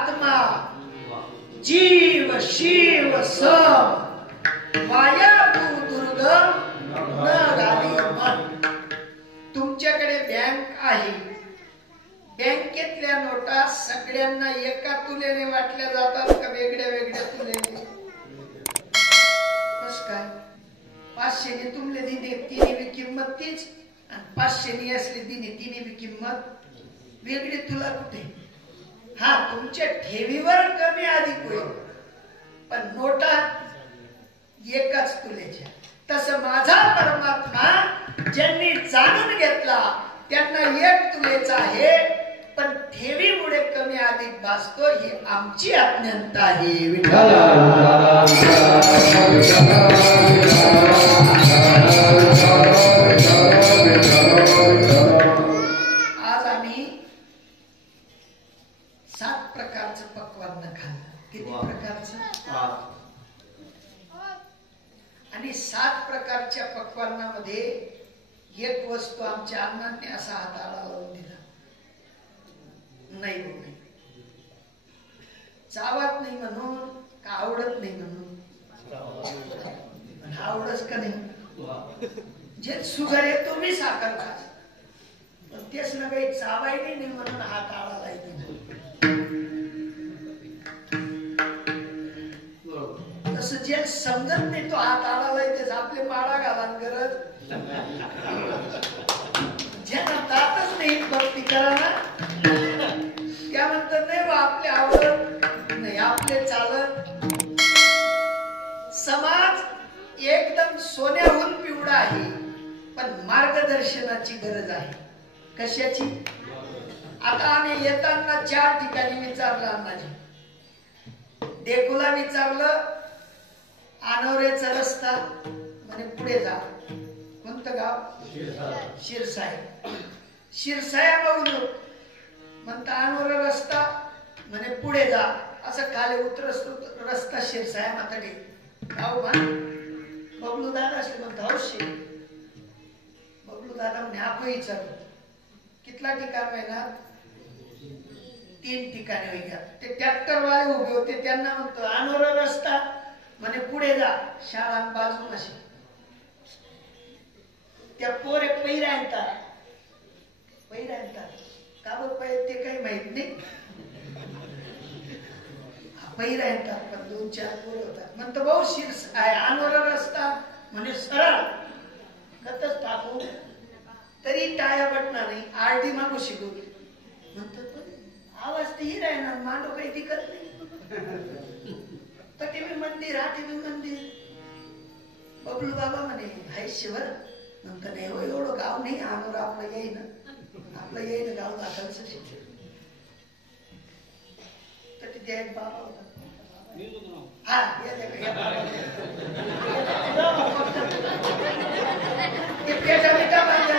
आत्मा जीव शिव सम माया तू दुर्गम न घाली मन. तुमच्याकडे बँक आहे, बँकेतल्या नोटा सगळ्यांना एका तुलेने वाटल्या जातात का वेगळ्या वेगळ्या तुलेने? बस काय 500 ने तुमले दिने तिने बी किंमत तीच आणि 500 ने असले दिने तिने बी किंमत वेगळी. तुला कुठे? हा, तुमच्या ठेवीवर कमी अधिक होईल पण नोटा एकाच तुलेच्या. तसं माझा परमात्मा ज्यांनी जाणून घेतला त्यांना एक तुलेचा आहे पण ठेवीमुळे कमी अधिक भासतो. ही आमची अज्ञानता आहे. आज आम्ही 7 प्रकारचं पक्वान्न खाल्लं. किती प्रकारचं? आणि 7 प्रकारच्या पक्वान्नामध्ये एक वस्तू आमच्या अण्णांनी असा हाताला लावून दिला. नाही बोल, चावत नाही म्हणून का आवडत नाही म्हणून? आवडच का नाही? जे सुगर आहे तुम्ही साखर खा, पण तेच ना काही चावायला नाही म्हणून हात आळाला येतो. तसं जे समजत नाही तो हात आळाला येतेच. आपले माळा घालान गरज ज्यांना दातच नाही भक्ती करा ना त्यानंतर नाही बा आपले आवडत नाही, आपले चालत. समाज एकदम सोन्याहून पिवळा आहे पण मार्गदर्शनाची गरज आहे. कशाची? आता आम्ही येताना 4 ठिकाणी विचारलं अण्णाजी. देकुला विचारलं, आनवरेचा रस्ता म्हणे पुढे जा. कोणतं गाव? शिरसाई. शिरसाया बघलो म्हणता अनवर रस्ता म्हणे पुढे जा. असं खाली उतरसतो रस्ता शिरसाया माताडे गाव मान. बबलू दादा असे म्हणता हौशे. बबलू दादा म्हणे आपण विचारलो कितला ठिकाण महिना? 3 ठिकाणी होईल. ते ट्रॅक्टर वाले उभे होते त्यांना म्हणतो अनवर रस्ता म्हणे पुढे जा. शाळा बाजून असे त्या पोरे पैरा आणतात. पैरा आणतात का बघ पाहिजे ते काही माहित नाही. पैरा आणतात पण 2-4 पोरे होतात. म्हणतो भाऊ शिर्स आहे अनवर रस्ता म्हणे सरळ कतच टाकू तरी टाया बटणार नाही. आरडी मागू शिकवली म्हणतो आवाज तर ही राहणार मांडो काही दिकत नाही. तर ते मंदिर हा ते मंदिर. बबलू बाबा म्हणे हाय शिवर नंतर नाही हो एवढं गाव नाही. आनवर आपलं येईन आपलं येईन गाव दाखवायचं शिक्षण. तर तिथे एक बाबा होता. हा पेटा बिटा बांधल्या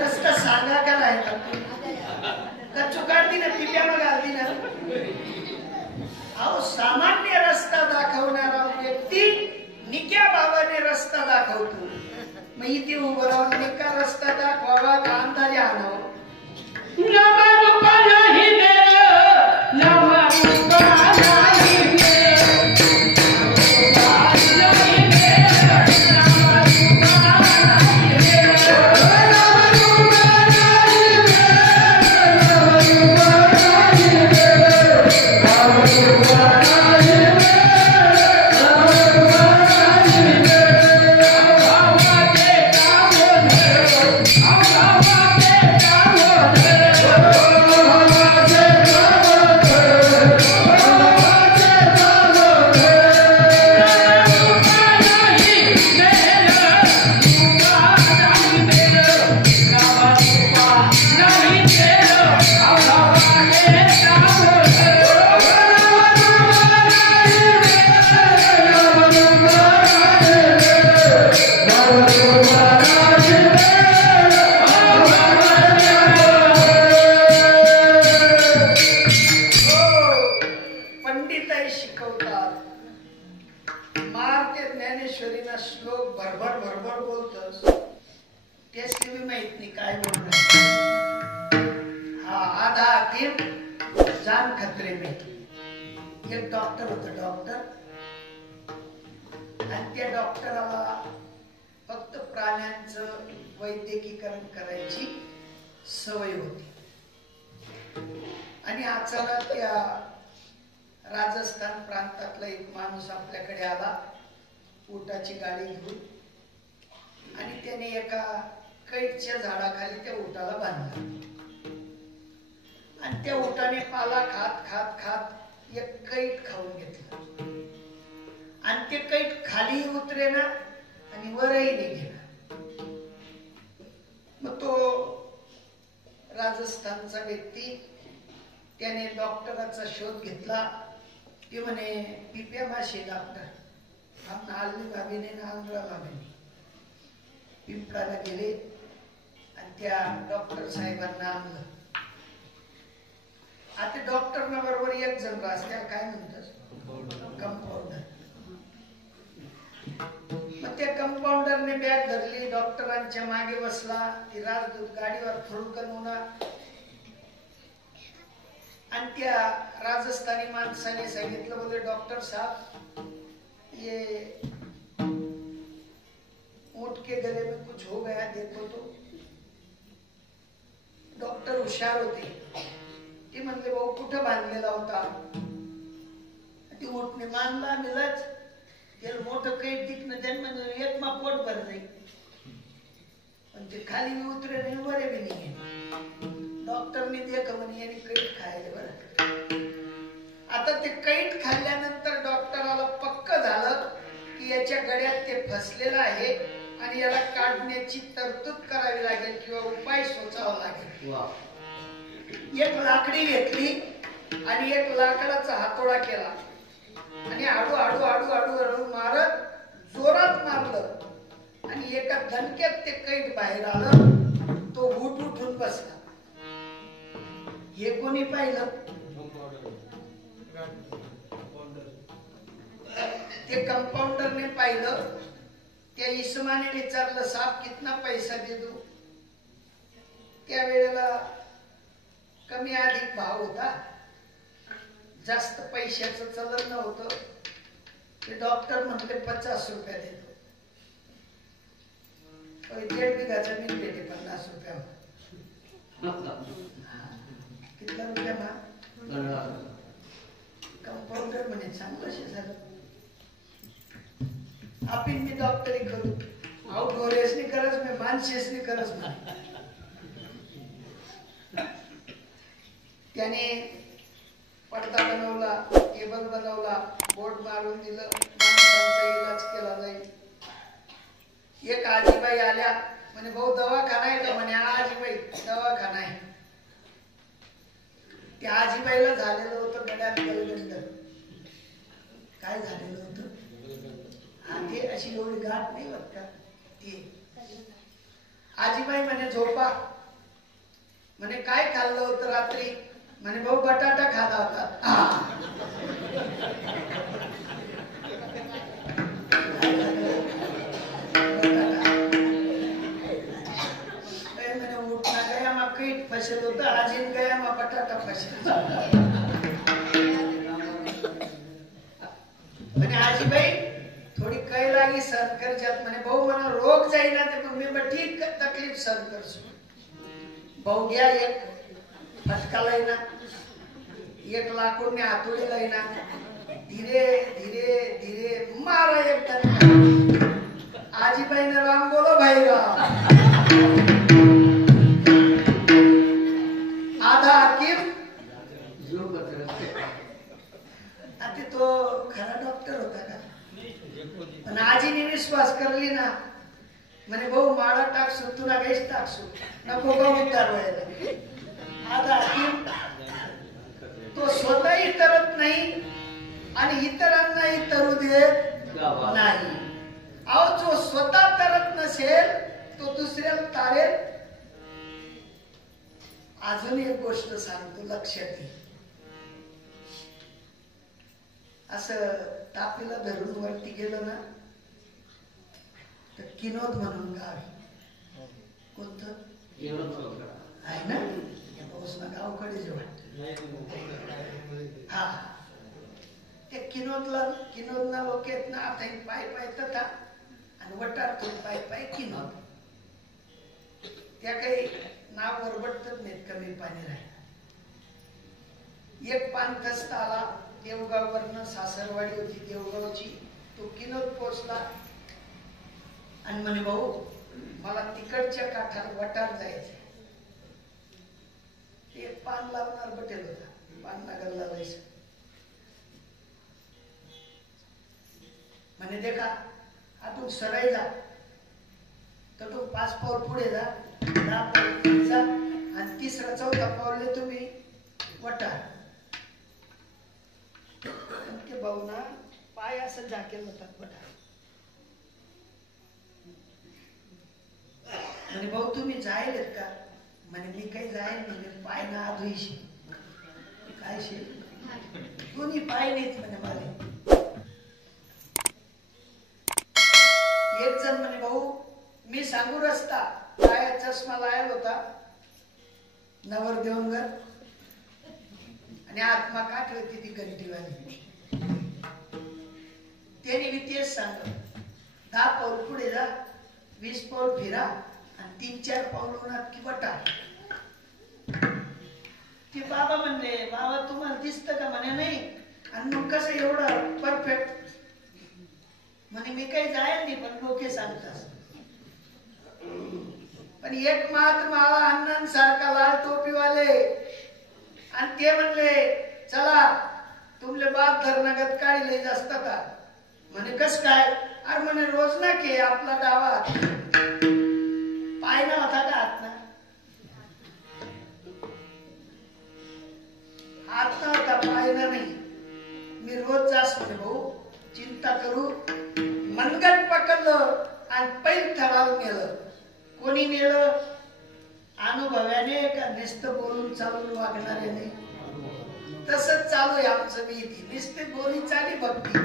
रस्ता सांगा का राहता का चुकाडती ना पिट्या मग आली ना. अहो सामान्य रस्ता दाखवणारा व्यक्ती निक्या बाबाने रस्ता दाखवतो. मग इथे उभं राहून निका रस्ता दाखवावा का अंदाजे आणावं? श्लोक भरभर भरभर बोलतस त्यासली बी माहित नाही काय बोलणार. हा आधा हकीम जान खतरे में. एक डॉक्टर होता डॉक्टर, आणि त्या डॉक्टराला फक्त प्राण्यांचं वैद्यकीकरण करायची सवय होती. आणि अचानक त्या राजस्थान प्रांतातला एक माणूस आपल्याकडे आला उटाची गाडी घेऊन, आणि त्याने एका कैटच्या झाडाखाली त्या उटाला बांधलं. आणि त्या उटाने पाला खात खात खात एक कैट खाऊन घेतलं, आणि ते कैट खाली उतरे ना आणि वरही निघेना. मग तो राजस्थानचा व्यक्ती त्याने डॉक्टराचा शोध घेतला. ते म्हणे पिप्या माशे डॉक्टर हम नालनी बाबीने नालरा बाबीने पिंपळाला गेले आणि त्या डॉक्टर साहेबांना आणलं. आता डॉक्टर ना बरोबर एक जण राहते, काय म्हणतात कंपाऊंडर. मग त्या कंपाऊंडरने बॅग धरली, डॉक्टरांच्या मागे बसला. ती राजदूत गाडीवर फुलकन होणार, आणि त्या राजस्थानी माणसाने सांगितलं, बोले डॉक्टर साहब ये ऊंट के गले में कुछ हो गया, देखो तो. डॉक्टर हुशार होते. ते म्हणले भाऊ कुठं बांधलेला होता? ती ऊंटने मानला मिळच त्याला मोठं कैट दिखणं, त्यांनी एक मा पोट भर जाईल, पण ते खाली मी उतरे नाही बरे बी नाही. डॉक्टरने देख म्हणे यांनी कैट खायले बरं. आता ते कैट खाल्ल्यानंतर डॉक्टराला पक्क झालं की याच्या गळ्यात ते फसलेलं आहे आणि याला काढण्याची तरतूद करावी लागेल किंवा उपाय सुचावा लागेल. एक लाकडी घेतली आणि एक लाकडाचा हातोडा केला आणि हळू हळू हळू हळू हळू मारत जोरात मारलं आणि एका दणक्यात ते कैट बाहेर आलं. तो उठून बसला. हे कोणी पाहिलं? ते कंपाऊंडरने पाहिलं. त्या इसमाने विचारलं साहब कितना पैसा दे दू? त्यावेळेला कमी अधिक भाव होता, जास्त पैशाचं चलन नव्हतं. ते डॉक्टर म्हटले 50 रुपये देतो. 1.5 बिघा जमीन भेटे 50 रुपया. कितना रुपया मा? कंपाऊंडर म्हणे चांगलं झालं, आपण मी डॉक्टरी करू. अहो डोळ्यासनी करच मी माणसेसनी करच म्हणे. त्याने पडदा बनवला, टेबल बनवला, बोर्ड मारून दिलं, माणसांचा इलाज केला जाईल. एक आजीबाई आल्या, म्हणे भाऊ दवाखाना आहे का? म्हणे आजीबाई दवाखाना आहे. त्या आजीबाईला झालेलं होतं गड्यात गलगंड. काय झालेलं होतं? ते अशी एवढी गाठ नाही होत का ते. आजीबाई म्हणे झोपा. म्हणे काय खाल्लं होतं रात्री? म्हणे भाऊ बटाटा खाला होता. म्हणे उठना गया मा कैट फसेल होतं, आजीन गया मा बटाटा फसेल. म्हणे आजीबाई थोडी कै लागी सहन करच्यात. म्हणे भाऊ मला रोग जाईना ते मग मी ठीक तकलीफ सहन करसो. भाऊ घ्या एक फटका लाईना, एक लाकूडने हातोडी लाईना, धीरे धीरे धीरे मारा एक तनका. आजीबाईने राम बोलो भाई राम. आधा हकीम आता तो खरा डॉक्टर होता का? पण आजीने विश्वास करली ना. म्हणे भाऊ माळा टाकसू तुला गैस टाकसू नको का उद्धार व्हायला. आधा हकीम तो स्वतःही तरत नाही आणि इतरांनाही तरू देत नाही. अहो जो स्वतः तरत नसेल तो दुसऱ्याला तारेल. अजून एक गोष्ट सांगतो लक्षात घे. असं तापीला धरून वरती गेलं ना तर किनोद म्हणून गाव आहे. कोणतं आहे ना, या पाऊसला गावकडे जे वाटत. हा ते किनोदला लोक येत ना, आता पाय पाय तथा आणि वटारतून पाय पाय किनोद. त्या काही नाव वरबडतच नाहीत, कमी पाणी राहील. एक पानथस्त आला देवगाववरनं, सासरवाडी होती देवगावची. तो किनोद पोचला आणि म्हणे भाऊ मला तिकडच्या काठावर वटार जायचंय. ते पान लावणार बटेल होता, पान नागरला जायचं. म्हणे देखा आतून सराई जा, तर तो 5 पाऊल पुढे जा, 10 पाऊल जा आणि 3रा 4था पाऊलले तुम्ही वटार. ते भाऊ ना पाय असं झाकेल होतात वटार. म्हणे भाऊ तुम्ही जायलेत का? म्हणे मी काही जाईल नाही, पाय ना आधुईशी. काय शे दोन्ही पाय नाहीत म्हणे माझे. एक जण म्हणे भाऊ मी सांगू रस्ता, पायात चष्मा लायल होता नवर देवंगर आणि आत्मा काठ होती ती घंटीवाली. त्याने मी तेच सांगत, 10 पाऊल पुढे जा, 20 पाऊल फिरा आणि 3-4 पाऊल उन्हात की वटार. ते बाबा म्हणले बाबा तुम्हाला दिसतं का? म्हणे नाही. आणि मग कसं एवढं परफेक्ट? म्हणे मी काही जाईल नाही, पण लोक सांगतात. पण एक महात्मा अण्णांसारखा लाल टोपीवाले आणि ते म्हणले चला तुमले बाप धरणागत काळी लई जास्त का? म्हणे कस काय? अरे म्हणे रोज ना के आपला डावा पाय ना होता का हात ना? हात नव्हता, पाय ना नाही. मी रोज जास्त म्हणे भाऊ चिंता करू. मनगट पकडलं आणि पैल थराव नेलं. कोणी नेलं? अनुभव्याने का नुसतं बोलून चालून वागणाऱ्याने? तसंच चालू आहे आमचं भीती. नुसते बोली चाली भक्ती,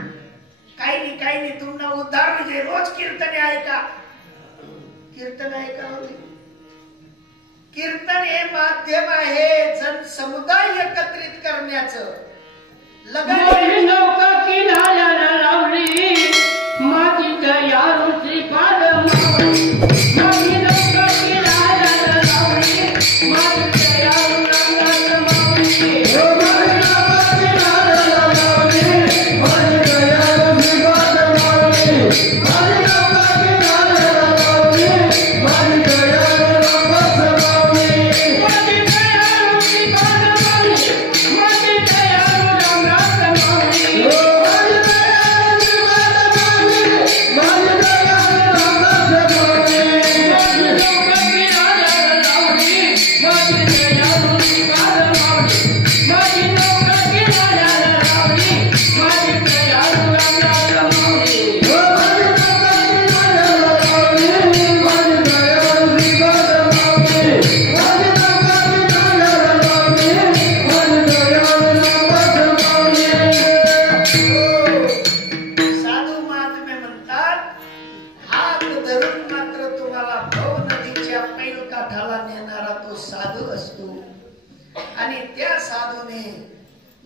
काही नाही तुम्हाला उद्धार म्हणजे रोज कीर्तने ऐका. कीर्तन ऐका होती. कीर्तन हे माध्यम आहे जन समुदाय एकत्रित करण्याचं. नौका किनाऱ्याला लावली मातीच्या यारू श्रीपाद मावळी. माझी नौका किनाऱ्याला लावली मातीच्या यारू रंगात मावळी.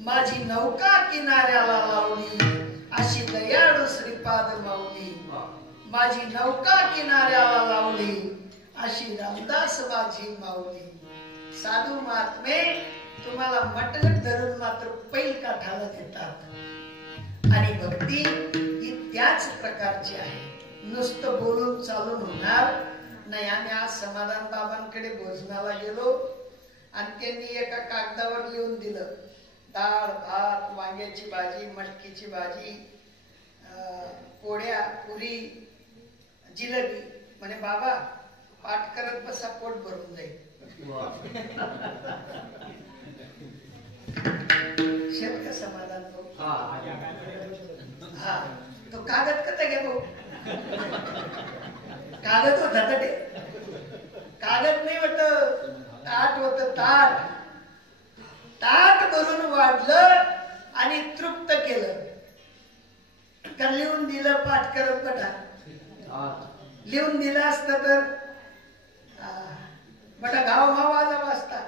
माझी नौका किनाऱ्याला लावली अशी दयाळू श्रीपाद माऊली. माझी नौका किनाऱ्याला लावली अशी रामदास माझी माऊली. साधू महात्मे तुम्हाला मटक धरून मात्र पैल काठाला देतात आणि भक्ती ही त्याच प्रकारची आहे. नुसतं बोलून चालून होणार नाही. आम्ही आज समाधान बाबांकडे भोजनाला गेलो आणि त्यांनी एका कागदावर लिहून दिलं डाळ भात वांग्याची भाजी मटकीची भाजी पोळ्या पुरी जिलेबी. म्हणे बाबा पाठ करत बसा पोट भरून जाईल. शेत समाधान हा तो कागद कसा घ्या भाऊ? कागद होता ते कागद नाही होत, ताट होत. ताट भरून वाढलं आणि तृप्त केलं का लिहून दिलं पाठ करत बटा. लिहून दिलं असतं तर बटा गाव मावाजा वाजता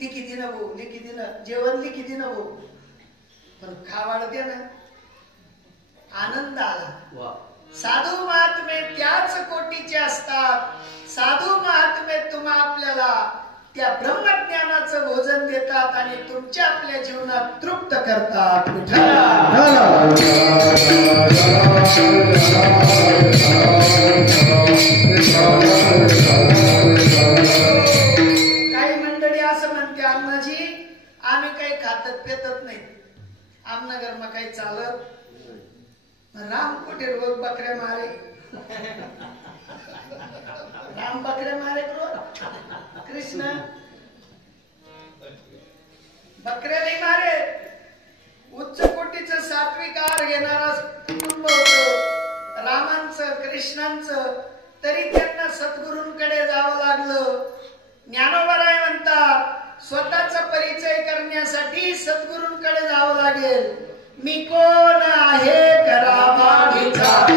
लिखी दिन भाऊ लिखी दिन जेवण लिखी दिन भाऊ पण खावाड दे ना आनंद आला. साधू महात्मे त्याच कोटीचे असतात. साधू महात्मे तुम्हा आपल्याला त्या ब्रह्मज्ञानाचं भोजन देतात आणि तुमच्या आपल्या जीवनात तृप्त करतात. काही मंडळी असं म्हणते अण्णाजी आम्ही काही खातत पेतत नाही आमनगर मग काही चालत. राम कुठे रोज बकऱ्या मारे राम बकऱ्या मारे कृष्ण बकऱ्या नाही मारे. उच्च कोटीचं सात्विक आहार घेणारा कुटुंब होतं रामांचं कृष्णांचं. तरी त्यांना सद्गुरूंकडे जावं लागलं. ज्ञानोबराय म्हणतात स्वतःचा परिचय करण्यासाठी सद्गुरूंकडे जावं लागेल. मी कोण आहे करावा विचार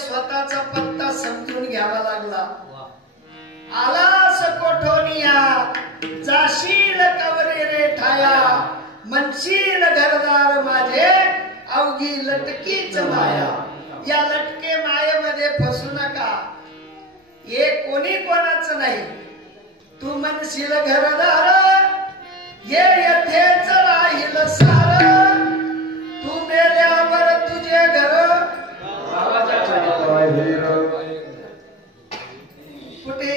स्वतःचा पत्ता समजून घ्यावा लागला. आलास कोठोनिया जाशील कवरे रे ठाया म्हणशील घरदार माझे अवघी लटकीच माया. या लटके मायेमध्ये फसू नका. हे कोणी कोणाचं नाही. तू म्हणशील घरदार हे यथेच राहील सार. तू मेल्यावर तुझे घर कुठे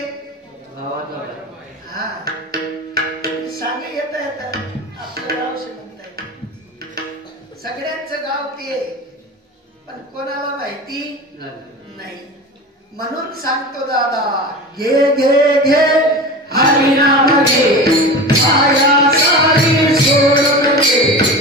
हा सांगे येता येता आपलं गाव म्हणताय. सगळ्यांचं गाव ते पण कोणाला माहिती नाही. म्हणून सांगतो दादा घे घे घे हरिनाम घे माया सारी सोडून घे.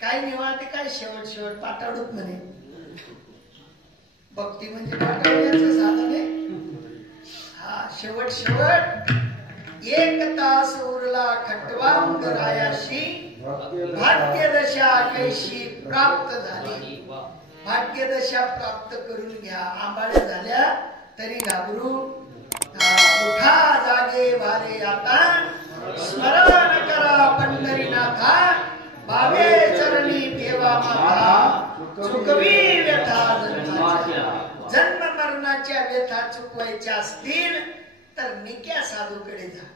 काय निवांत काय शेवट शेवट पाटाडूत म्हणे. भक्ती म्हणजे पाटाडण्याचं साधन आहे. हा शेवट शेवट एक तास उरला खटवांग रायाशी भाग्यदशा कैशी प्राप्त झाली. भाग्यदशा प्राप्त करून घ्या. आंबाड्या झाल्या तरी घाबरू उठा जागे वारे आता स्मरण करा पंढरीनाथा. भावे चरणी देवा माता चुकवी व्यथा जन्माच्या. जन्म मरणाच्या व्यथा चुकवायच्या असतील तर निक्या साधूकडे जा.